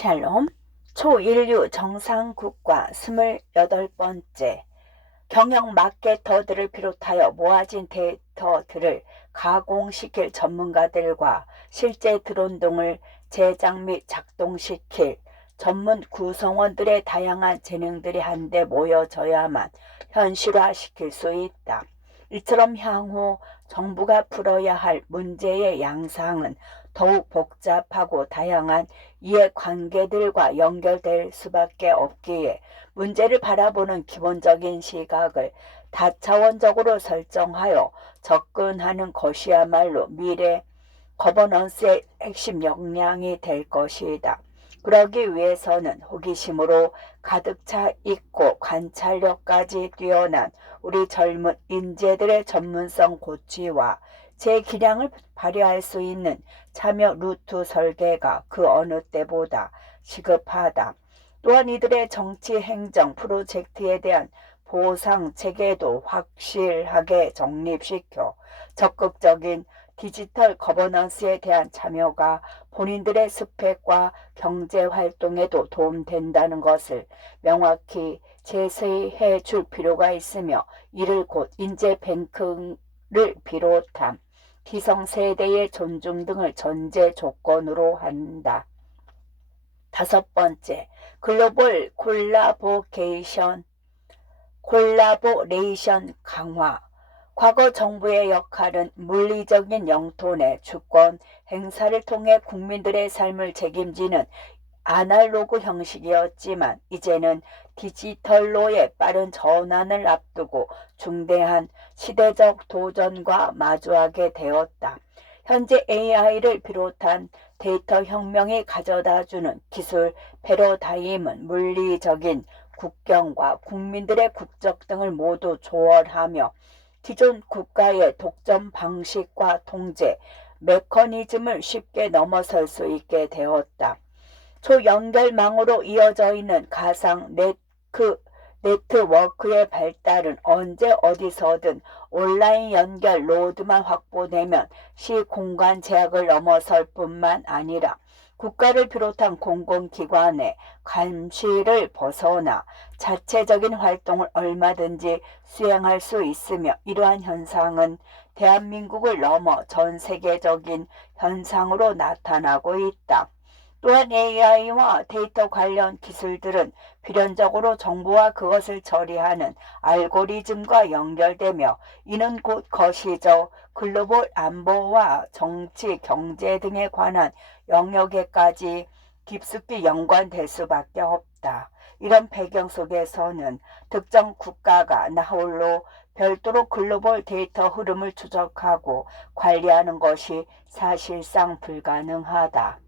샬롬, 초인류 정상국가 28번째, 경영 마케터들을 비롯하여 모아진 데이터들을 가공시킬 전문가들과 실제 드론 등을 제작 및 작동시킬 전문 구성원들의 다양한 재능들이 한데 모여져야만 현실화시킬 수 있다. 이처럼 향후 정부가 풀어야 할 문제의 양상은 더욱 복잡하고 다양한 이해관계들과 연결될 수밖에 없기에 문제를 바라보는 기본적인 시각을 다차원적으로 설정하여 접근하는 것이야말로 미래 거버넌스의 핵심 역량이 될 것이다. 그러기 위해서는 호기심으로 가득 차 있고 관찰력까지 뛰어난 우리 젊은 인재들의 전문성 고취와 제 기량을 발휘할 수 있는 참여 루트 설계가 그 어느 때보다 시급하다. 또한 이들의 정치 행정 프로젝트에 대한 보상 체계도 확실하게 정립시켜 적극적인 디지털 거버넌스에 대한 참여가 본인들의 스펙과 경제활동에도 도움된다는 것을 명확히 제시해 줄 필요가 있으며 이를 곧 인재뱅크를 비롯한 기성세대의 존중 등을 전제 조건으로 한다. 5번째, 글로벌 콜라보레이션 강화. 과거 정부의 역할은 물리적인 영토 내 주권 행사를 통해 국민들의 삶을 책임지는 아날로그 형식이었지만 이제는 디지털로의 빠른 전환을 앞두고 중대한 시대적 도전과 마주하게 되었다. 현재 AI를 비롯한 데이터 혁명이 가져다주는 기술 패러다임은 물리적인 국경과 국민들의 국적 등을 모두 초월하며 기존 국가의 독점 방식과 통제 메커니즘을 쉽게 넘어설 수 있게 되었다. 초연결망으로 이어져 있는 가상 네트워크의 발달은 언제 어디서든 온라인 연결 노드만 확보되면 시공간 제약을 넘어설 뿐만 아니라 국가를 비롯한 공공기관의 감시를 벗어나 자체적인 활동을 얼마든지 수행할 수 있으며 이러한 현상은 대한민국을 넘어 전 세계적인 현상으로 나타나고 있다. 또한 AI와 데이터 관련 기술들은 필연적으로 정보와 그것을 처리하는 알고리즘과 연결되며 이는 곧 거시적 글로벌 안보와 정치, 경제 등에 관한 영역에까지 깊숙이 연관될 수밖에 없다. 이런 배경 속에서는 특정 국가가 나홀로 별도로 글로벌 데이터 흐름을 추적하고 관리하는 것이 사실상 불가능하다.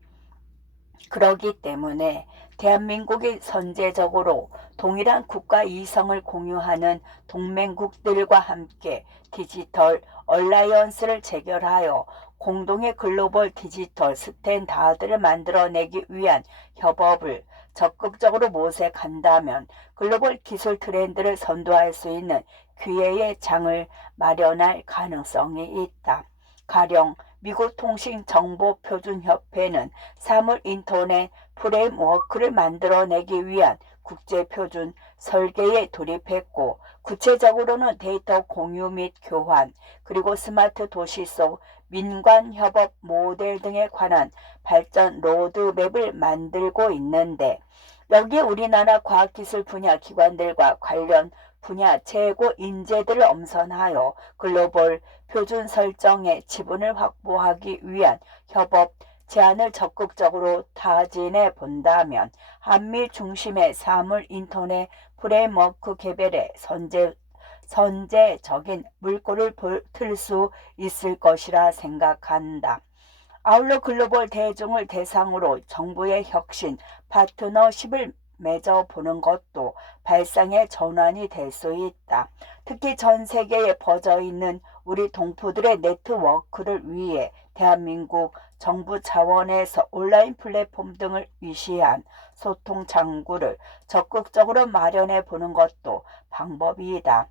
그러기 때문에 대한민국이 선제적으로 동일한 국가 이성을 공유하는 동맹국들과 함께 디지털 얼라이언스를 체결하여 공동의 글로벌 디지털 스탠다드를 만들어내기 위한 협업을 적극적으로 모색한다면 글로벌 기술 트렌드를 선도할 수 있는 기회의 장을 마련할 가능성이 있다. 가령 미국 통신정보표준협회는 사물 인터넷 프레임워크를 만들어내기 위한 국제표준 설계에 돌입했고 구체적으로는 데이터 공유 및 교환 그리고 스마트 도시 속 민관협업 모델 등에 관한 발전 로드맵을 만들고 있는데 여기에 우리나라 과학기술 분야 기관들과 관련 분야 최고 인재들을 엄선하여 글로벌 표준 설정의 지분을 확보하기 위한 협업 제안을 적극적으로 타진해 본다면 한미 중심의 사물 인터넷 프레임워크 개발에 선제적인 물꼬를 틀 수 있을 것이라 생각한다. 아울러 글로벌 대중을 대상으로 정부의 혁신 파트너십을 맺어보는 것도 발상의 전환이 될 수 있다. 특히 전 세계에 퍼져있는 우리 동포들의 네트워크를 위해 대한민국 정부 차원에서 온라인 플랫폼 등을 위시한 소통 창구를 적극적으로 마련해 보는 것도 방법이다.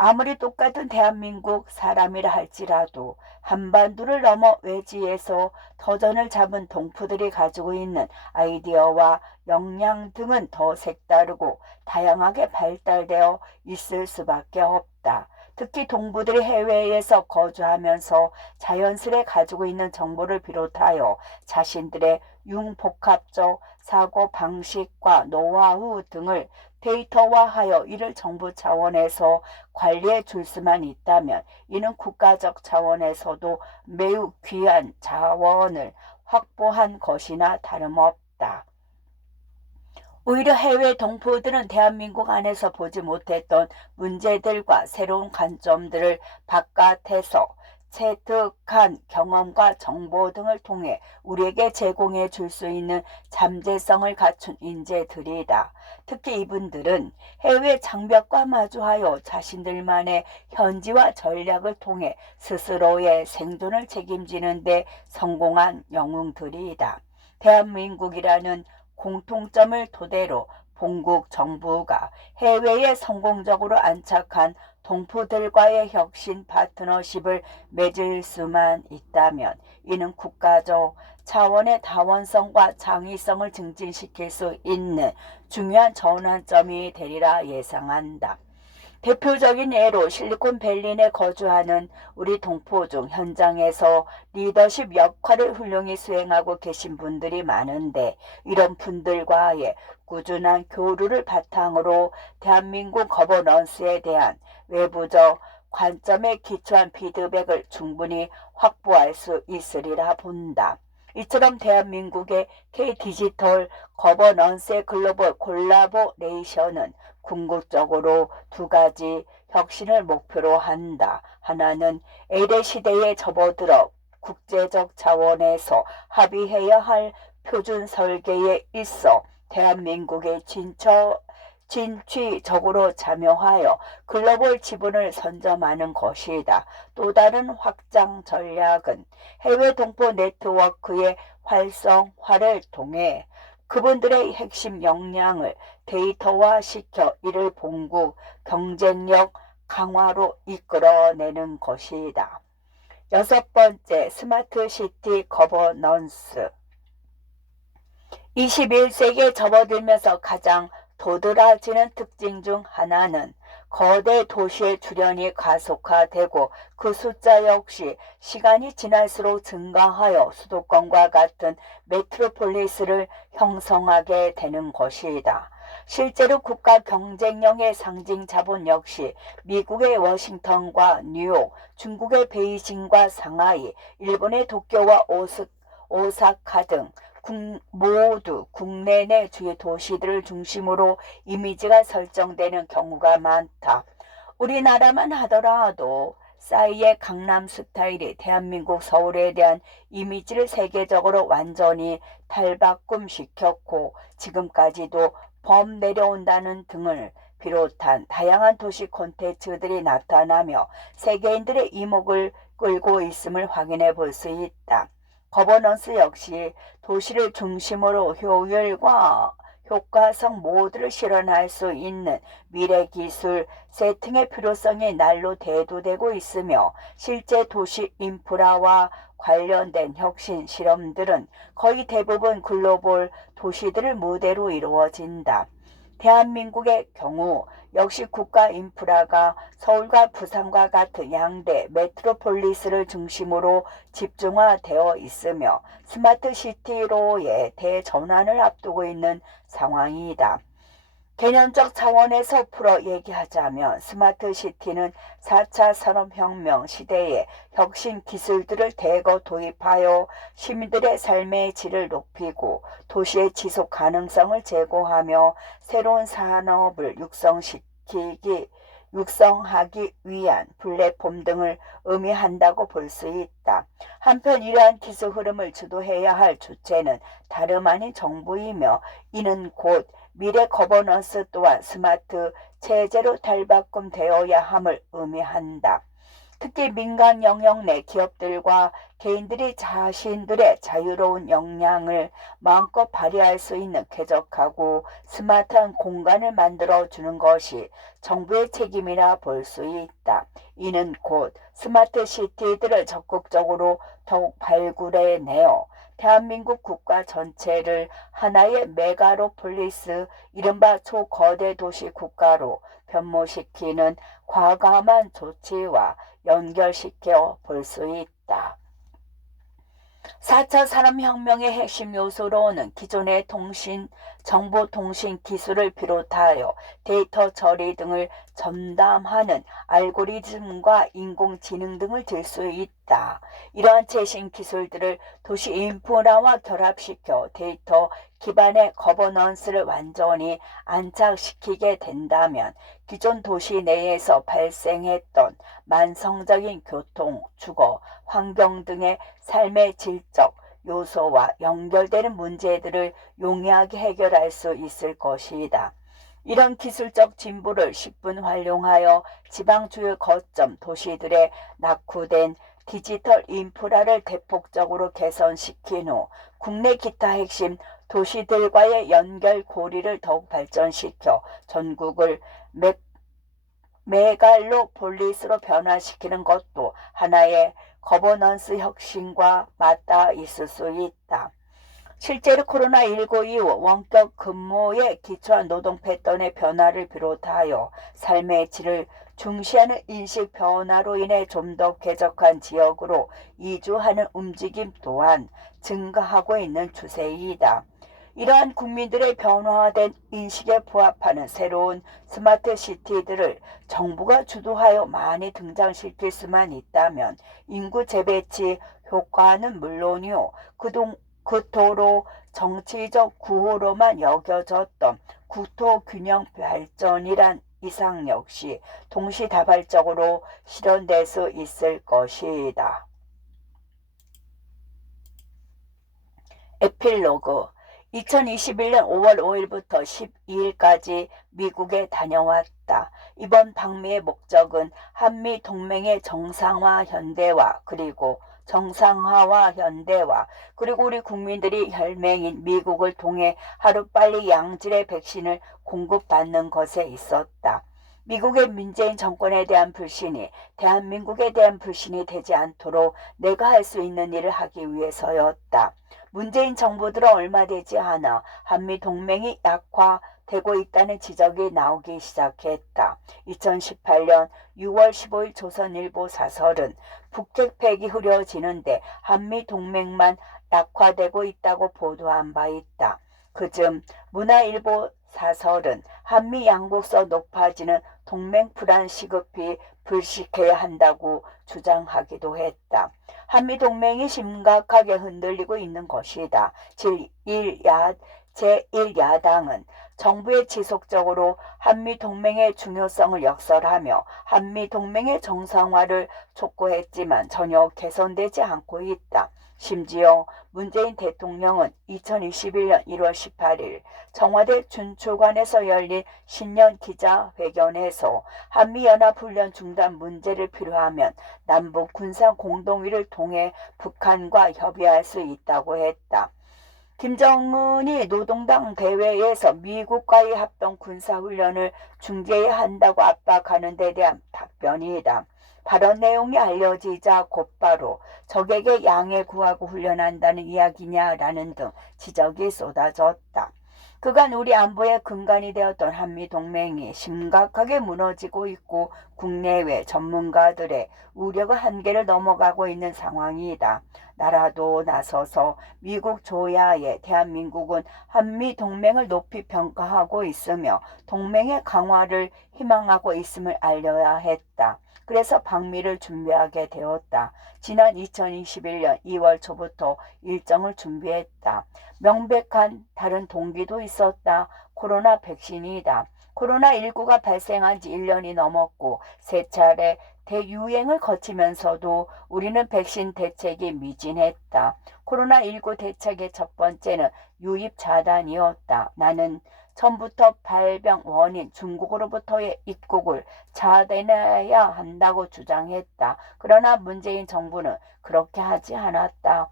아무리 똑같은 대한민국 사람이라 할지라도 한반도를 넘어 외지에서 터전을 잡은 동포들이 가지고 있는 아이디어와 역량 등은 더 색다르고 다양하게 발달되어 있을 수밖에 없다. 특히 동부들이 해외에서 거주하면서 자연스레 가지고 있는 정보를 비롯하여 자신들의 융복합적 사고 방식과 노하우 등을 데이터화하여 이를 정부 차원에서 관리해 줄 수만 있다면 이는 국가적 차원에서도 매우 귀한 자원을 확보한 것이나 다름없다. 오히려 해외 동포들은 대한민국 안에서 보지 못했던 문제들과 새로운 관점들을 바깥에서 체득한 경험과 정보 등을 통해 우리에게 제공해 줄 수 있는 잠재성을 갖춘 인재들이다. 특히 이분들은 해외 장벽과 마주하여 자신들만의 현지화 전략을 통해 스스로의 생존을 책임지는 데 성공한 영웅들이다. 대한민국이라는 공통점을 토대로 본국 정부가 해외에 성공적으로 안착한 동포들과의 혁신 파트너십을 맺을 수만 있다면 이는 국가적 차원의 다원성과 창의성을 증진시킬 수 있는 중요한 전환점이 되리라 예상한다. 대표적인 예로 실리콘밸리에 거주하는 우리 동포 중 현장에서 리더십 역할을 훌륭히 수행하고 계신 분들이 많은데 이런 분들과의 꾸준한 교류를 바탕으로 대한민국 거버넌스에 대한 외부적 관점에 기초한 피드백을 충분히 확보할 수 있으리라 본다. 이처럼 대한민국의 K디지털 거버넌스의 글로벌 콜라보레이션은 궁극적으로 두 가지 혁신을 목표로 한다. 하나는 LA 시대에 접어들어 국제적 차원에서 합의해야 할 표준 설계에 있어 대한민국의 진취적으로 참여하여 글로벌 지분을 선점하는 것이다. 또 다른 확장 전략은 해외 동포 네트워크의 활성화를 통해 그분들의 핵심 역량을 데이터화시켜 이를 본국 경쟁력 강화로 이끌어내는 것이다. 여섯 번째, 스마트시티 거버넌스. 21세기에 접어들면서 가장 도드라지는 특징 중 하나는 거대 도시의 출현이 가속화되고 그 숫자 역시 시간이 지날수록 증가하여 수도권과 같은 메트로폴리스를 형성하게 되는 것이다. 실제로 국가 경쟁력의 상징 자본 역시 미국의 워싱턴과 뉴욕, 중국의 베이징과 상하이, 일본의 도쿄와 오사카 등 모두 국내 내 주요 도시들을 중심으로 이미지가 설정되는 경우가 많다. 우리나라만 하더라도 싸이의 강남 스타일이 대한민국 서울에 대한 이미지를 세계적으로 완전히 탈바꿈시켰고 지금까지도 범 내려온다는 등을 비롯한 다양한 도시 콘텐츠들이 나타나며 세계인들의 이목을 끌고 있음을 확인해 볼 수 있다. 거버넌스 역시 도시를 중심으로 효율과 효과성 모두를 실현할 수 있는 미래기술 세팅의 필요성이 날로 대두되고 있으며 실제 도시 인프라와 관련된 혁신 실험들은 거의 대부분 글로벌 도시들을 무대로 이루어진다. 대한민국의 경우 역시 국가 인프라가 서울과 부산과 같은 양대 메트로폴리스를 중심으로 집중화되어 있으며 스마트시티로의 대전환을 앞두고 있는 상황이다. 개념적 차원에서 풀어 얘기하자면 스마트시티는 4차 산업혁명 시대에 혁신 기술들을 대거 도입하여 시민들의 삶의 질을 높이고 도시의 지속 가능성을 제고하며 새로운 산업을 육성하기 위한 플랫폼 등을 의미한다고 볼 수 있다. 한편 이러한 기술 흐름을 주도해야 할 주체는 다름 아닌 정부이며 이는 곧 미래 거버넌스 또한 스마트 체제로 탈바꿈되어야 함을 의미한다. 특히 민간 영역 내 기업들과 개인들이 자신들의 자유로운 역량을 마음껏 발휘할 수 있는 쾌적하고 스마트한 공간을 만들어주는 것이 정부의 책임이라 볼 수 있다. 이는 곧 스마트 시티들을 적극적으로 더욱 발굴해내어 대한민국 국가 전체를 하나의 메가로폴리스, 이른바 초거대 도시 국가로 변모시키는 과감한 조치와 연결시켜 볼 수 있다. 4차 산업혁명의 핵심 요소로는 기존의 정보통신 기술을 비롯하여 데이터 처리 등을 전담하는 알고리즘과 인공지능 등을 들 수 있다. 이러한 최신 기술들을 도시 인프라와 결합시켜 데이터 기반의 거버넌스를 완전히 안착시키게 된다면 기존 도시 내에서 발생했던 만성적인 교통, 주거, 환경 등의 삶의 질적 요소와 연결되는 문제들을 용이하게 해결할 수 있을 것이다. 이런 기술적 진보를 10분 활용하여 지방 주요 거점 도시들의 낙후된 디지털 인프라를 대폭적으로 개선시킨 후 국내 기타 핵심 도시들과의 연결 고리를 더욱 발전시켜 전국을 메갈로폴리스로 변화시키는 것도 하나의 거버넌스 혁신과 맞닿아 있을 수 있다. 실제로 코로나19 이후 원격 근무에 기초한 노동 패턴의 변화를 비롯하여 삶의 질을 중시하는 인식 변화로 인해 좀 더 쾌적한 지역으로 이주하는 움직임 또한 증가하고 있는 추세이다. 이러한 국민들의 변화된 인식에 부합하는 새로운 스마트 시티들을 정부가 주도하여 많이 등장시킬 수만 있다면 인구 재배치 효과는 물론이요, 그토록 정치적 구호로만 여겨졌던 국토균형 발전이란 이상 역시 동시다발적으로 실현될 수 있을 것이다. 에필로그 2021년 5월 5일부터 12일까지 미국에 다녀왔다. 이번 방미의 목적은 한미 동맹의 정상화와 현대화 그리고 우리 국민들이 혈맹인 미국을 통해 하루빨리 양질의 백신을 공급받는 것에 있었다. 미국의 문재인 정권에 대한 불신이 대한민국에 대한 불신이 되지 않도록 내가 할 수 있는 일을 하기 위해서였다. 문재인 정부 들어 얼마 되지 않아 한미 동맹이 약화되고 있다는 지적이 나오기 시작했다. 2018년 6월 15일 조선일보 사설은 북핵 폐기 흐려지는데 한미 동맹만 약화되고 있다고 보도한 바 있다. 그즈음 문화일보 사설은 한미 양국서 높아지는 동맹 불안 시급히 불식해야 한다고 주장하기도 했다. 한미 동맹이 심각하게 흔들리고 있는 것이다. 제1야당은 정부에 지속적으로 한미 동맹의 중요성을 역설하며 한미 동맹의 정상화를 촉구했지만 전혀 개선되지 않고 있다. 심지어 문재인 대통령은 2021년 1월 18일 청와대 준초관에서 열린 신년 기자회견에서 한미연합훈련 중단 문제를 필요하면 남북 군사 공동위를 통해 북한과 협의할 수 있다고 했다. 김정은이 노동당 대회에서 미국과의 합동 군사훈련을 중재해야 한다고 압박하는 데 대한 답변이다. 발언 내용이 알려지자 곧바로 적에게 양해 구하고 훈련한다는 이야기냐라는 등 지적이 쏟아졌다. 그간 우리 안보의 근간이 되었던 한미동맹이 심각하게 무너지고 있고 국내외 전문가들의 우려가 한계를 넘어가고 있는 상황이다. 나라도 나서서 미국 조야에 대한민국은 한미동맹을 높이 평가하고 있으며 동맹의 강화를 희망하고 있음을 알려야 했다. 그래서 방미를 준비하게 되었다. 지난 2021년 2월 초부터 일정을 준비했다. 명백한 다른 동기도 있었다. 코로나 백신이다. 코로나19가 발생한 지 1년이 넘었고 세 차례 대유행을 거치면서도 우리는 백신 대책이 미진했다. 코로나19 대책의 첫 번째는 유입 차단이었다. 나는 전부터 발병 원인 중국으로부터의 입국을 차단해야 한다고 주장했다. 그러나 문재인 정부는 그렇게 하지 않았다.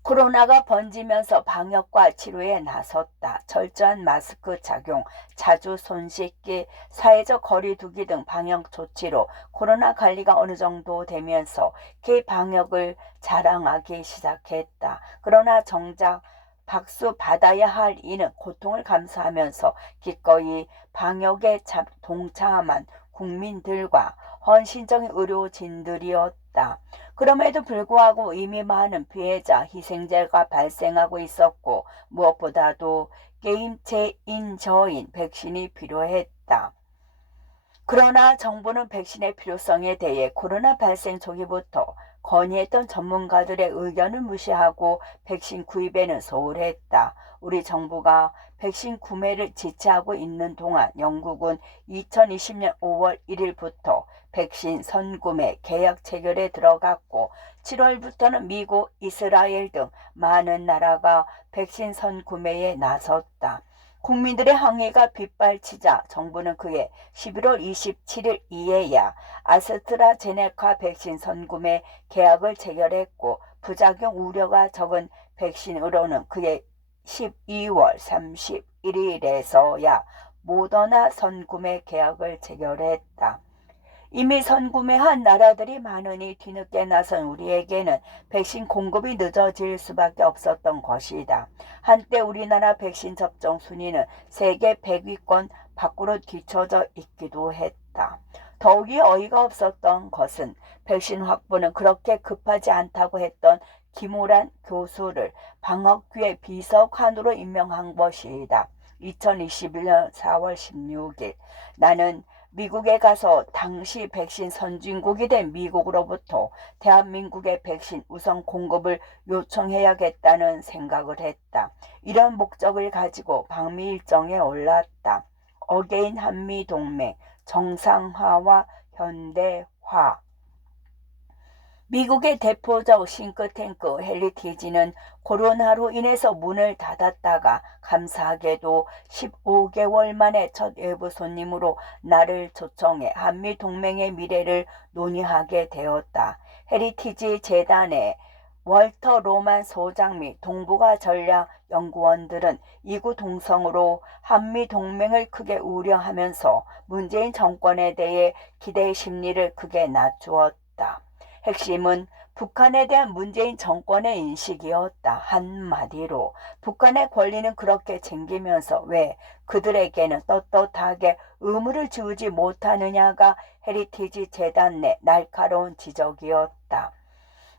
코로나가 번지면서 방역과 치료에 나섰다. 철저한 마스크 착용, 자주 손 씻기, 사회적 거리 두기 등 방역 조치로 코로나 관리가 어느 정도 되면서 그 방역을 자랑하기 시작했다. 그러나 정작 박수 받아야 할 이는 고통을 감수하면서 기꺼이 방역에 동참한 국민들과 헌신적인 의료진들이었다. 그럼에도 불구하고 이미 많은 피해자, 희생자가 발생하고 있었고 무엇보다도 게임 체인저인 백신이 필요했다. 그러나 정부는 백신의 필요성에 대해 코로나 발생 초기부터 건의했던 전문가들의 의견을 무시하고 백신 구입에는 소홀했다. 우리 정부가 백신 구매를 지체하고 있는 동안 영국은 2020년 5월 1일부터 백신 선구매 계약 체결에 들어갔고 7월부터는 미국, 이스라엘 등 많은 나라가 백신 선구매에 나섰다. 국민들의 항의가 빗발치자 정부는 그해 11월 27일 이에야 아스트라제네카 백신 선구매 계약을 체결했고 부작용 우려가 적은 백신으로는 그해 12월 31일에서야 모더나 선구매 계약을 체결했다. 이미 선구매한 나라들이 많으니 뒤늦게 나선 우리에게는 백신 공급이 늦어질 수밖에 없었던 것이다. 한때 우리나라 백신 접종 순위는 세계 100위권 밖으로 뒤처져 있기도 했다. 더욱이 어이가 없었던 것은 백신 확보는 그렇게 급하지 않다고 했던 김호란 교수를 방역위의 비서관으로 임명한 것이다. 2021년 4월 16일 나는 미국에 가서 당시 백신 선진국이 된 미국으로부터 대한민국의 백신 우선 공급을 요청해야겠다는 생각을 했다. 이런 목적을 가지고 방미 일정에 올랐다. 어게인 한미동맹, 정상화와 현대화. 미국의 대표적 싱크탱크 헬리티지는 코로나로 인해서 문을 닫았다가 감사하게도 15개월 만에 첫 외부 손님으로 나를 초청해 한미동맹의 미래를 논의하게 되었다. 헬리티지 재단의 월터 로만 소장 및 동북아 전략 연구원들은 이구 동성으로 한미동맹을 크게 우려하면서 문재인 정권에 대해 기대 심리를 크게 낮추었다. 핵심은 북한에 대한 문재인 정권의 인식이었다. 한마디로 북한의 권리는 그렇게 챙기면서 왜 그들에게는 떳떳하게 의무를 지우지 못하느냐가 헤리티지 재단 내 날카로운 지적이었다.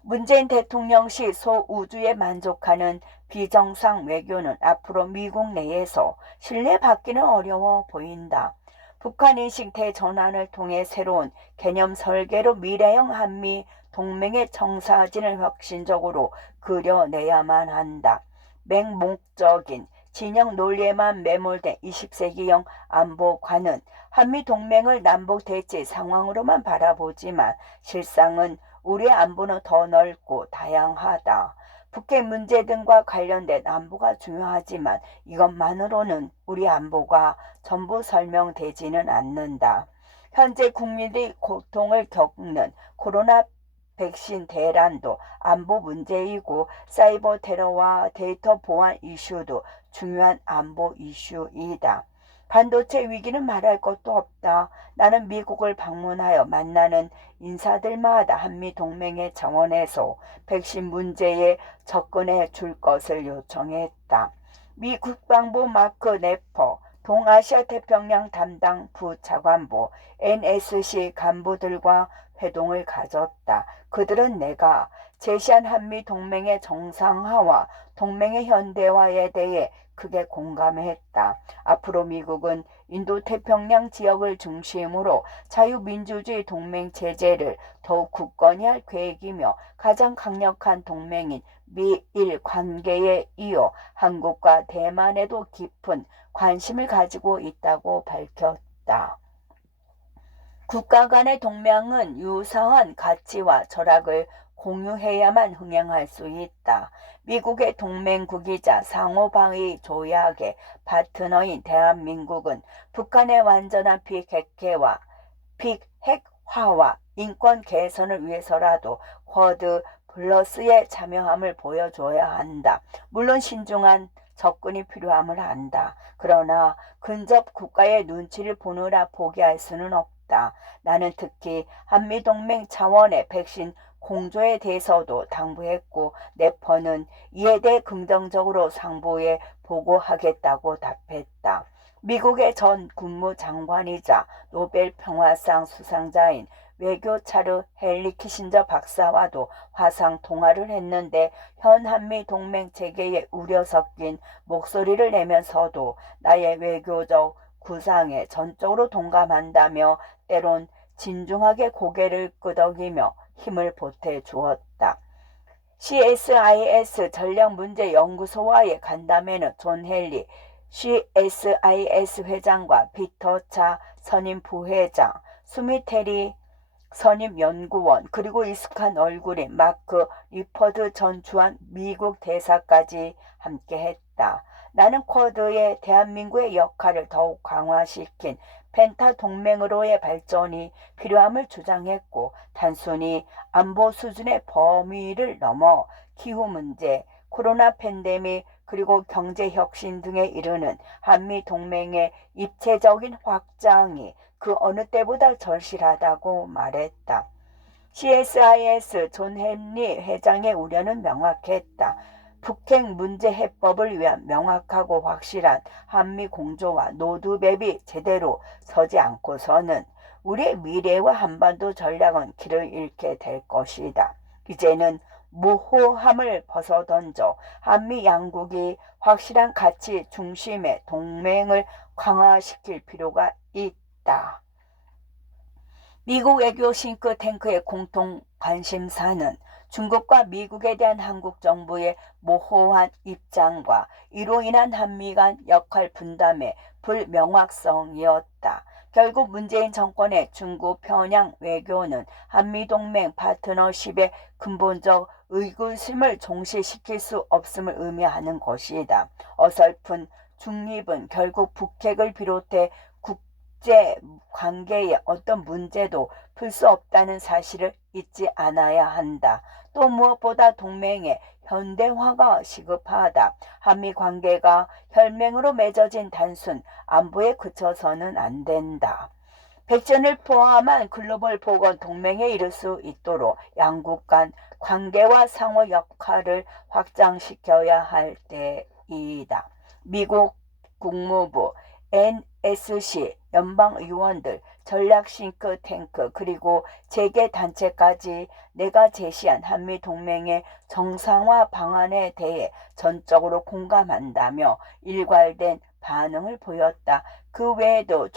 문재인 대통령 시 소우주에 만족하는 비정상 외교는 앞으로 미국 내에서 신뢰받기는 어려워 보인다. 북한인식 대전환을 통해 새로운 개념 설계로 미래형 한미 동맹의 청사진을 혁신적으로 그려내야만 한다. 맹목적인 진영 논리에만 매몰된 20세기형 안보관은 한미 동맹을 남북 대치 상황으로만 바라보지만 실상은 우리의 안보는 더 넓고 다양하다. 북핵 문제 등과 관련된 안보가 중요하지만 이것만으로는 우리 안보가 전부 설명되지는 않는다. 현재 국민들이 고통을 겪는 코로나 백신 대란도 안보 문제이고 사이버 테러와 데이터 보안 이슈도 중요한 안보 이슈이다. 반도체 위기는 말할 것도 없다. 나는 미국을 방문하여 만나는 인사들마다 한미동맹의 정원에서 백신 문제에 접근해 줄 것을 요청했다. 미 국방부 마크 네퍼, 동아시아 태평양 담당 부차관보, NSC 간부들과 회동을 가졌다. 그들은 내가 제시한 한미동맹의 정상화와 동맹의 현대화에 대해 크게 공감했다. 앞으로 미국은 인도태평양 지역을 중심으로 자유민주주의 동맹 체제를 더욱 굳건히 할 계획이며 가장 강력한 동맹인 미일 관계에 이어 한국과 대만에도 깊은 관심을 가지고 있다고 밝혔다. 국가 간의 동맹은 유사한 가치와 철학을 공유해야만 흥행할 수 있다. 미국의 동맹국이자 상호방위 조약의 파트너인 대한민국은 북한의 완전한 비핵화와 인권 개선을 위해서라도 쿼드 플러스의 참여함을 보여줘야 한다. 물론 신중한 접근이 필요함을 안다. 그러나 근접 국가의 눈치를 보느라 포기할 수는 없다. 나는 특히 한미동맹 차원의 백신 공조에 대해서도 당부했고 네퍼는 이에 대해 긍정적으로 상부에 보고하겠다고 답했다. 미국의 전 국무장관이자 노벨 평화상 수상자인 외교 차르 헨리 키신저 박사와도 화상 통화를 했는데 현 한미 동맹 체계에 우려 섞인 목소리를 내면서도 나의 외교적 구상에 전적으로 동감한다며 때론 진중하게 고개를 끄덕이며 힘을 보태 주었다. CSIS 전략문제연구소와의 간담회는 존 헨리 CSIS 회장과 피터 차 선임 부회장, 스미테리 선임 연구원, 그리고 익숙한 얼굴인 마크 리퍼드 전 주한 미국 대사까지 함께했다. 나는 쿼드의 대한민국의 역할을 더욱 강화시킨 펜타 동맹으로의 발전이 필요함을 주장했고 단순히 안보 수준의 범위를 넘어 기후 문제, 코로나 팬데믹, 그리고 경제 혁신 등에 이르는 한미 동맹의 입체적인 확장이 그 어느 때보다 절실하다고 말했다. CSIS 존 헨리 회장의 우려는 명확했다. 북핵 문제 해법을 위한 명확하고 확실한 한미 공조와 로드맵이 제대로 서지 않고서는 우리의 미래와 한반도 전략은 길을 잃게 될 것이다. 이제는 모호함을 벗어던져 한미 양국이 확실한 가치 중심의 동맹을 강화시킬 필요가 있다. 미국 외교 싱크탱크의 공통 관심사는 중국과 미국에 대한 한국 정부의 모호한 입장과 이로 인한 한미 간 역할 분담의 불명확성이었다. 결국 문재인 정권의 중국 편향 외교는 한미동맹 파트너십의 근본적 의구심을 종식시킬 수 없음을 의미하는 것이다. 어설픈 중립은 결국 북핵을 비롯해 국제 관계의 어떤 문제도 풀 수 없다는 사실을 잊지 않아야 한다. 또 무엇보다 동맹의 현대화가 시급하다. 한미 관계가 혈맹으로 맺어진 단순 안보에 그쳐서는 안 된다. 백전을 포함한 글로벌 보건 동맹에 이를 수 있도록 양국 간 관계와 상호 역할을 확장시켜야 할 때이다. 미국 국무부, NSC, 연방의원들, 전략 싱크탱크, 그리고 재계단체까지 내가 제시한 한미동맹의 정상화 방안에 대해 전적으로 공감한다며 일괄된 반응을 보였다. 그 외에도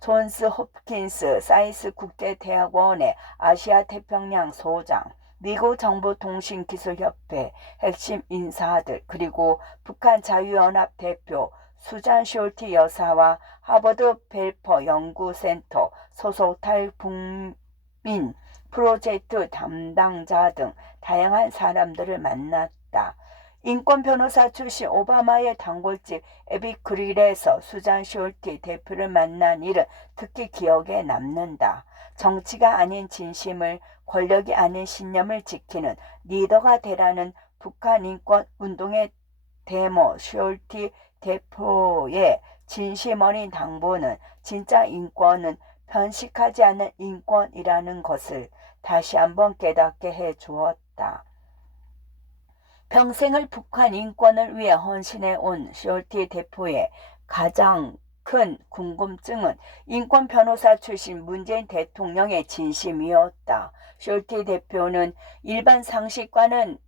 존스 홉킨스 사이스 국제대학원의 아시아 태평양 소장, 미국 정보통신기술협회 핵심 인사들, 그리고 북한 자유연합 대표 수잔 숄티 여사와 하버드 벨퍼 연구센터 소속 탈북민 프로젝트 담당자 등 다양한 사람들을 만났다. 인권 변호사 출신 오바마의 단골집 에비크릴에서 수잔 숄티 대표를 만난 일은 특히 기억에 남는다. 정치가 아닌 진심을, 권력이 아닌 신념을 지키는 리더가 되라는 북한 인권 운동의 데모 숄티 대표의 진심 어린 당부는 진짜 인권은 편식하지 않는 인권이라는 것을 다시 한번 깨닫게 해 주었다. 평생을 북한 인권을 위해 헌신해 온 숄티 대표의 가장 큰 궁금증은 인권 변호사 출신 문재인 대통령의 진심이었다. 숄티 대표는 일반 상식과는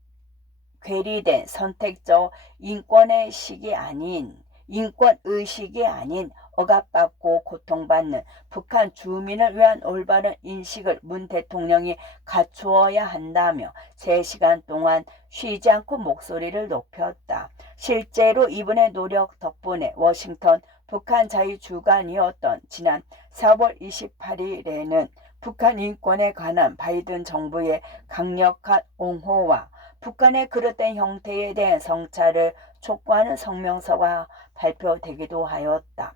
괴리된 선택적 인권의식이 아닌 인권의식이 아닌 억압받고 고통받는 북한 주민을 위한 올바른 인식을 문 대통령이 갖추어야 한다며 3시간 동안 쉬지 않고 목소리를 높였다. 실제로 이분의 노력 덕분에 워싱턴 북한 자유주간이었던 지난 4월 28일에는 북한 인권에 관한 바이든 정부의 강력한 옹호와 북한의 그릇된 형태에 대한 성찰을 촉구하는 성명서가 발표되기도 하였다.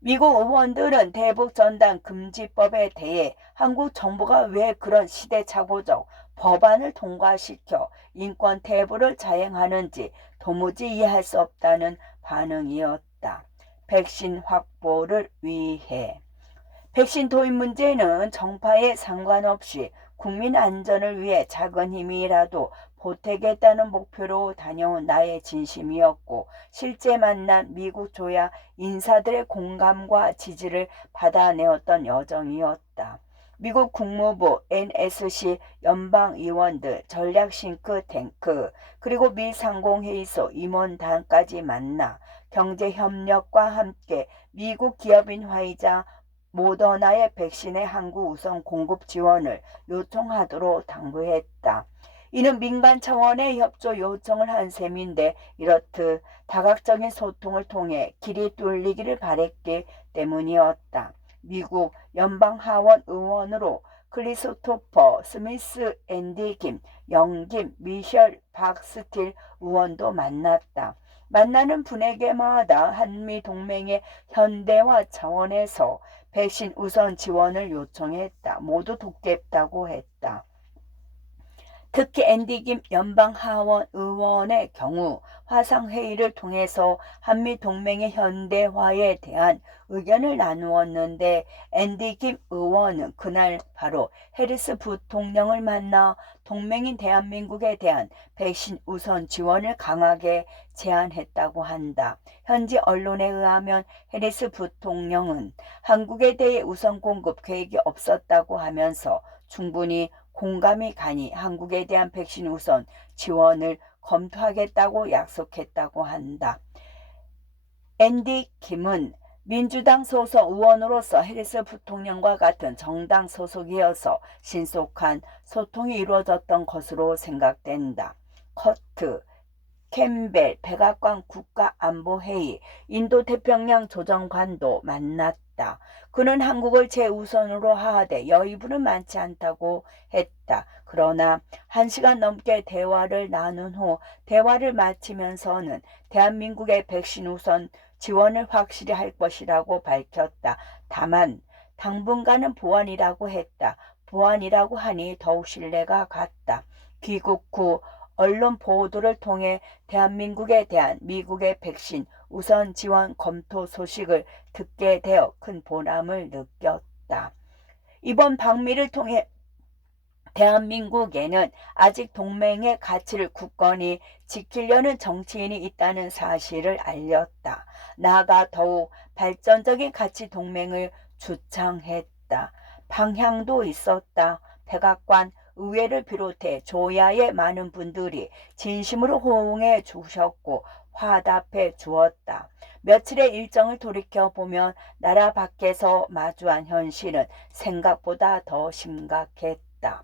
미국 의원들은 대북 전단 금지법에 대해 한국 정부가 왜 그런 시대착오적 법안을 통과시켜 인권 태부를 자행하는지 도무지 이해할 수 없다는 반응이었다. 백신 확보를 위해 백신 도입 문제는 정파에 상관없이 국민 안전을 위해 작은 힘이라도 보태겠다는 목표로 다녀온 나의 진심이었고 실제 만난 미국 조야 인사들의 공감과 지지를 받아내었던 여정이었다. 미국 국무부, NSC 연방의원들, 전략 싱크탱크, 그리고 미 상공회의소 임원단까지 만나 경제협력과 함께 미국 기업인 화이자 모더나의 백신의 한국 우선 공급 지원을 요청하도록 당부했다. 이는 민간 차원의 협조 요청을 한 셈인데 이렇듯 다각적인 소통을 통해 길이 뚫리기를 바랬기 때문이었다. 미국 연방하원 의원으로 크리스토퍼 스미스, 앤디 김, 영김, 미셸 박스틸 의원도 만났다. 만나는 분에게마다 한미동맹의 현대화 차원에서 백신 우선 지원을 요청했다. 모두 돕겠다고 했다. 특히 앤디 김 연방하원 의원의 경우 화상회의를 통해서 한미동맹의 현대화에 대한 의견을 나누었는데 앤디 김 의원은 그날 바로 해리스 부통령을 만나 동맹인 대한민국에 대한 백신 우선 지원을 강하게 제안했다고 한다. 현지 언론에 의하면 해리스 부통령은 한국에 대해 우선 공급 계획이 없었다고 하면서 충분히 공감이 가니 한국에 대한 백신 우선 지원을 검토하겠다고 약속했다고 한다. 앤디 김은 민주당 소속 의원으로서 해리스 부통령과 같은 정당 소속이어서 신속한 소통이 이루어졌던 것으로 생각된다. 커트 캠벨 백악관 국가안보회의 인도태평양 조정관도 만났다. 그는 한국을 최우선으로 하되 여의부는 많지 않다고 했다. 그러나 1시간 넘게 대화를 나눈 후 대화를 마치면서는 대한민국의 백신 우선 지원을 확실히 할 것이라고 밝혔다. 다만 당분간은 보완이라고 했다. 보완이라고 하니 더욱 신뢰가 갔다. 귀국 후 언론 보도를 통해 대한민국에 대한 미국의 백신 우선 지원 검토 소식을 듣게 되어 큰 보람을 느꼈다. 이번 방미를 통해 대한민국에는 아직 동맹의 가치를 굳건히 지키려는 정치인이 있다는 사실을 알렸다. 나아가 더욱 발전적인 가치 동맹을 주창했다. 방향도 있었다. 백악관 의회를 비롯해 조야의 많은 분들이 진심으로 호응해 주셨고 화답해 주었다. 며칠의 일정을 돌이켜보면 나라 밖에서 마주한 현실은 생각보다 더 심각했다.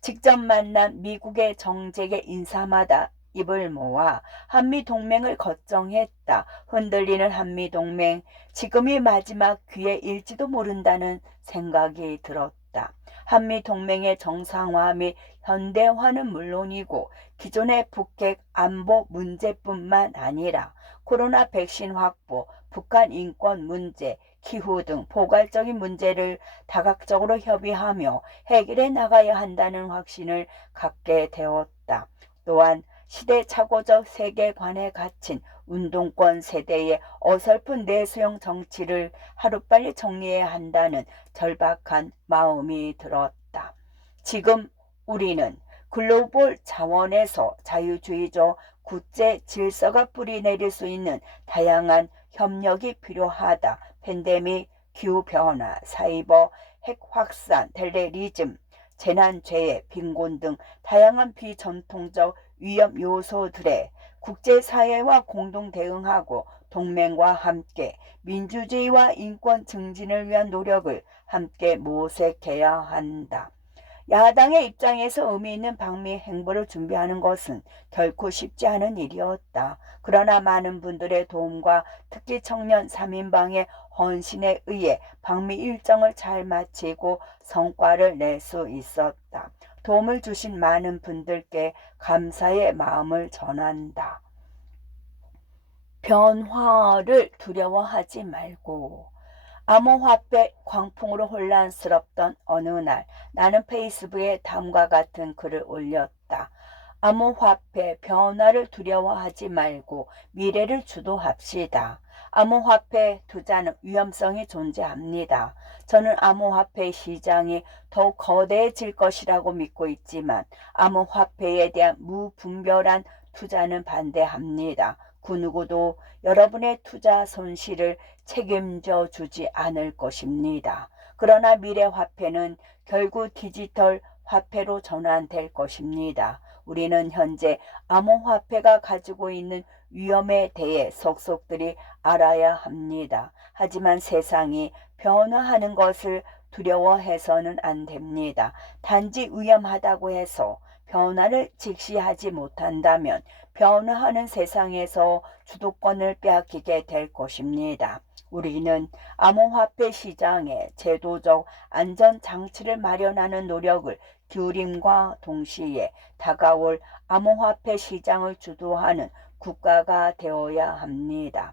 직접 만난 미국의 정재계 인사마다 입을 모아 한미동맹을 걱정했다. 흔들리는 한미동맹, 지금이 마지막 기회일지도 모른다는 생각이 들었다. 한미동맹의 정상화 및 현대화는 물론이고 기존의 북핵 안보 문제뿐만 아니라 코로나 백신 확보, 북한 인권 문제, 기후 등 포괄적인 문제를 다각적으로 협의하며 해결해 나가야 한다는 확신을 갖게 되었다. 또한 시대착오적 세계관에 갇힌 운동권 세대의 어설픈 내수용 정치를 하루빨리 정리해야 한다는 절박한 마음이 들었다. 지금 우리는 글로벌 차원에서 자유주의적 국제 질서가 뿌리내릴 수 있는 다양한 협력이 필요하다. 팬데믹, 기후변화, 사이버, 핵 확산, 테러리즘, 재난재해, 빈곤 등 다양한 비전통적 위험 요소들에 국제사회와 공동 대응하고 동맹과 함께 민주주의와 인권 증진을 위한 노력을 함께 모색해야 한다. 야당의 입장에서 의미 있는 방미 행보를 준비하는 것은 결코 쉽지 않은 일이었다. 그러나 많은 분들의 도움과 특히 청년 3인방의 헌신에 의해 방미 일정을 잘 마치고 성과를 낼 수 있었다. 도움을 주신 많은 분들께 감사의 마음을 전한다. 변화를 두려워하지 말고. 암호화폐 광풍으로 혼란스럽던 어느 날 나는 페이스북에 다음과 같은 글을 올렸다. 암호화폐 변화를 두려워하지 말고 미래를 주도합시다. 암호화폐 투자는 위험성이 존재합니다. 저는 암호화폐 시장이 더욱 거대해질 것이라고 믿고 있지만 암호화폐에 대한 무분별한 투자는 반대합니다. 그 누구도 여러분의 투자 손실을 책임져 주지 않을 것입니다. 그러나 미래 화폐는 결국 디지털 화폐로 전환될 것입니다. 우리는 현재 암호화폐가 가지고 있는 위험에 대해 속속들이 알아야 합니다. 하지만 세상이 변화하는 것을 두려워해서는 안 됩니다. 단지 위험하다고 해서 변화를 직시하지 못한다면 변화하는 세상에서 주도권을 빼앗기게 될 것입니다. 우리는 암호화폐 시장에 제도적 안전장치를 마련하는 노력을 기울임과 동시에 다가올 암호화폐 시장을 주도하는 국가가 되어야 합니다.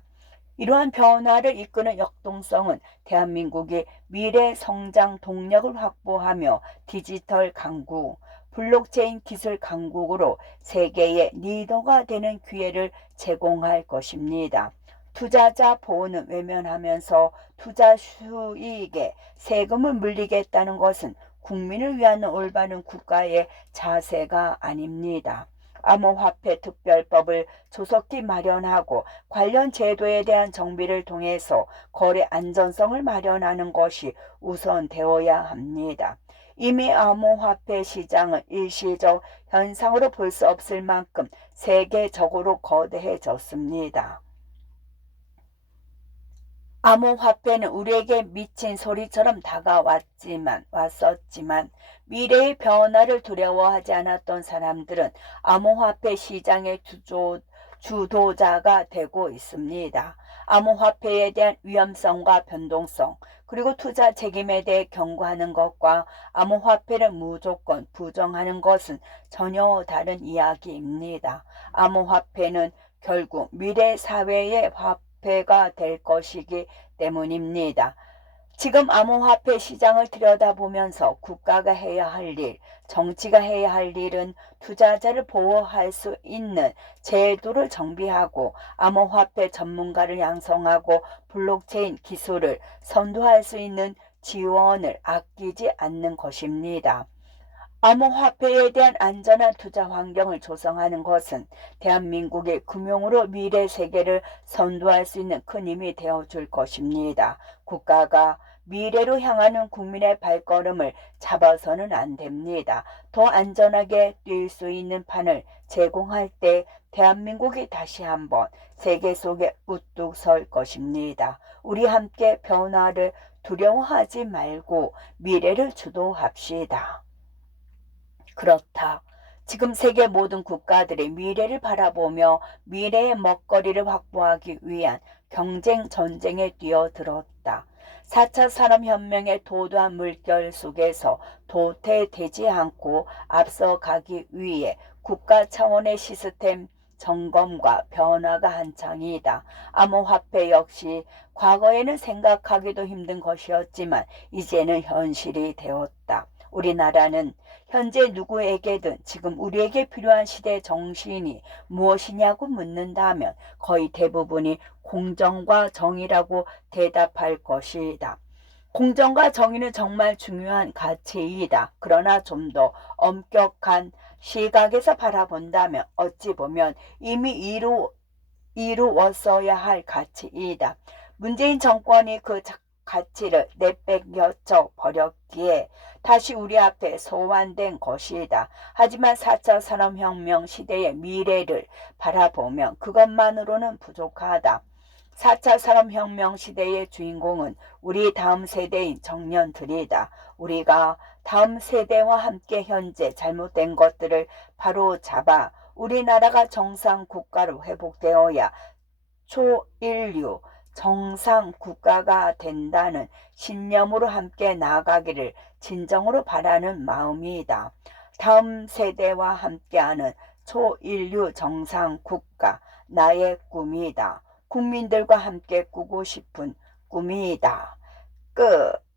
이러한 변화를 이끄는 역동성은 대한민국이 미래 성장 동력을 확보하며 디지털 강국, 블록체인 기술 강국으로 세계의 리더가 되는 기회를 제공할 것입니다. 투자자 보호는 외면하면서 투자 수익에 세금을 물리겠다는 것은 국민을 위한 올바른 국가의 자세가 아닙니다. 암호화폐 특별법을 조속히 마련하고 관련 제도에 대한 정비를 통해서 거래 안전성을 마련하는 것이 우선되어야 합니다. 이미 암호화폐 시장은 일시적 현상으로 볼 수 없을 만큼 세계적으로 거대해졌습니다. 암호화폐는 우리에게 미친 소리처럼 왔었지만 미래의 변화를 두려워하지 않았던 사람들은 암호화폐 시장의 주도자가 되고 있습니다. 암호화폐에 대한 위험성과 변동성, 그리고 투자 책임에 대해 경고하는 것과 암호화폐를 무조건 부정하는 것은 전혀 다른 이야기입니다. 암호화폐는 결국 미래 사회의 화폐가 될 것이기 때문입니다. 지금 암호화폐 시장을 들여다보면서 국가가 해야 할 일, 정치가 해야 할 일은 투자자를 보호할 수 있는 제도를 정비하고 암호화폐 전문가를 양성하고 블록체인 기술을 선도할 수 있는 지원을 아끼지 않는 것입니다. 암호화폐에 대한 안전한 투자 환경을 조성하는 것은 대한민국의 금융으로 미래 세계를 선도할 수 있는 큰 힘이 되어줄 것입니다. 국가가 미래로 향하는 국민의 발걸음을 잡아서는 안 됩니다. 더 안전하게 뛸 수 있는 판을 제공할 때 대한민국이 다시 한번 세계 속에 우뚝 설 것입니다. 우리 함께 변화를 두려워하지 말고 미래를 주도합시다. 그렇다. 지금 세계 모든 국가들이 미래를 바라보며 미래의 먹거리를 확보하기 위한 경쟁 전쟁에 뛰어들었다. 4차 산업혁명의 도도한 물결 속에서 도태되지 않고 앞서가기 위해 국가 차원의 시스템 점검과 변화가 한창이다. 암호화폐 역시 과거에는 생각하기도 힘든 것이었지만 이제는 현실이 되었다. 우리나라는 현재 누구에게든 지금 우리에게 필요한 시대 정신이 무엇이냐고 묻는다면 거의 대부분이 공정과 정의라고 대답할 것이다. 공정과 정의는 정말 중요한 가치이다. 그러나 좀 더 엄격한 시각에서 바라본다면 어찌 보면 이미 이루었어야 할 가치이다. 문재인 정권이 그 가치를 내빼겨쳐 버렸기에 다시 우리 앞에 소환된 것이다. 하지만 4차 산업혁명 시대의 미래를 바라보면 그것만으로는 부족하다. 4차 산업혁명 시대의 주인공은 우리 다음 세대인 청년들이다. 우리가 다음 세대와 함께 현재 잘못된 것들을 바로잡아 우리나라가 정상 국가로 회복되어야 초인류 정상 국가가 된다는 신념으로 함께 나아가기를 진정으로 바라는 마음이다. 다음 세대와 함께하는 초인류 정상 국가, 나의 꿈이다. 국민들과 함께 꾸고 싶은 꿈이다. 끝.